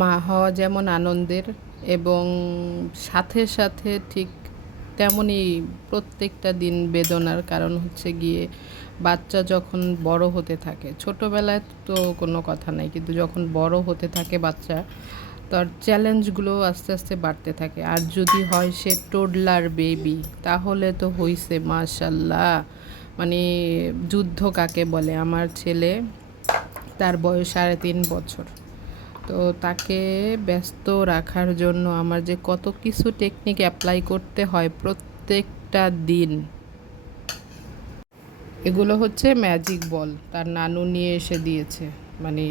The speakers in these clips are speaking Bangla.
মা হওয়া যেমন আনন্দের এবং সাথে সাথে ঠিক তেমনই প্রত্যেকটা দিন বেদনার। কারণ হচ্ছে গিয়ে বাচ্চা যখন বড় হতে থাকে, ছোটোবেলায় তো কোনো কথা নাই, কিন্তু যখন বড় হতে থাকে বাচ্চা, তার চ্যালেঞ্জগুলো আস্তে আস্তে বাড়তে থাকে। আর যদি হয় সে টোডলার বেবি, তাহলে তো হইছে মাশাল্লাহ, মানে যুদ্ধ কাকে বলে। আমার ছেলে, তার বয়স 3.5 বছর। তো তাকে ব্যস্ত রাখার জন্য আমার যে কত কিছু টেকনিক অ্যাপ্লাই করতে হয় প্রত্যেকটা দিন। এগুলো হচ্ছে ম্যাজিক বল, তার নানু নিয়ে এসে দিয়েছে। মানে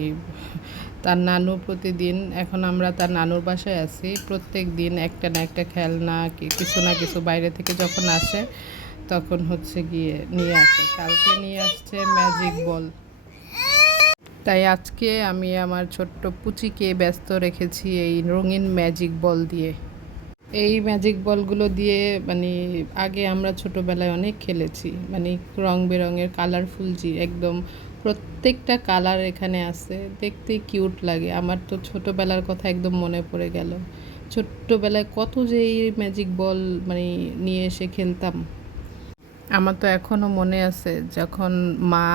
তার নানু প্রতিদিন, এখন আমরা তার নানুর বাসায় আছি, প্রত্যেক দিন একটা না একটা খেলনা কিছু না কিছু বাইরে থেকে যখন আসে তখন হচ্ছে গিয়ে নিয়ে আসে। কালকে নিয়ে আসছে ম্যাজিক বল। তাই আজকে আমি আমার ছোট্ট পুচিকে ব্যস্ত রেখেছি এই রঙিন ম্যাজিক বল দিয়ে। এই ম্যাজিক বলগুলো দিয়ে মানে আগে আমরা ছোটোবেলায় অনেক খেলেছি, মানে রং বেরঙের কালারফুল, একদম প্রত্যেকটা কালার এখানে আছে, দেখতে কিউট লাগে। আমার তো ছোটোবেলার কথা একদম মনে পড়ে গেল। ছোট্টবেলায় কত যে এই ম্যাজিক বল মানে নিয়ে এসে খেলতাম। আমার তো এখনও মনে আছে যখন মা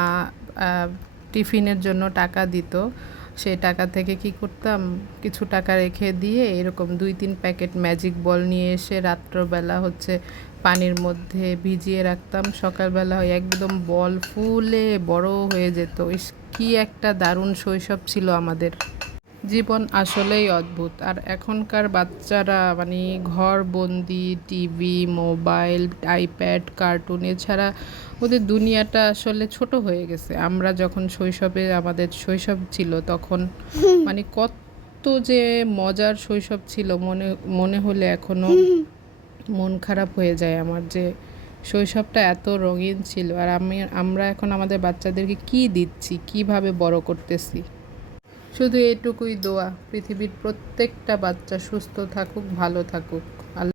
টিফিনের জন্য টাকা দিত, সেই টাকা থেকে কি করতাম, কিছু টাকা রেখে দিয়ে এরকম 2-3 প্যাকেট ম্যাজিক বল নিয়ে এসে রাত্রবেলা হচ্ছে পানির মধ্যে ভিজিয়ে রাখতাম। সকালবেলা একদম বল ফুলে বড় হয়ে যেত। ইস, কি একটা দারুণ শৈশব ছিল আমাদের। জীবন আসলেই অদ্ভুত। আর এখনকার বাচ্চারা মানে ঘরবন্দি টিভি, মোবাইল, আইপ্যাড, কার্টুন, এছাড়া ওদের দুনিয়াটা আসলে ছোট হয়ে গেছে। আমরা যখন শৈশবে, আমাদের শৈশব ছিল তখন মানে কত যে মজার শৈশব ছিল, মনে মনে হলে এখনও মন খারাপ হয়ে যায় আমার, যে শৈশবটা এত রঙিন ছিল। আর আমরা এখন আমাদের বাচ্চাদেরকে কি দিচ্ছি, কিভাবে বড় করতেছি। শুধু এটুকুই দোয়া, পৃথিবীর প্রত্যেকটা বাচ্চা সুস্থ থাকুক, ভালো থাকুক।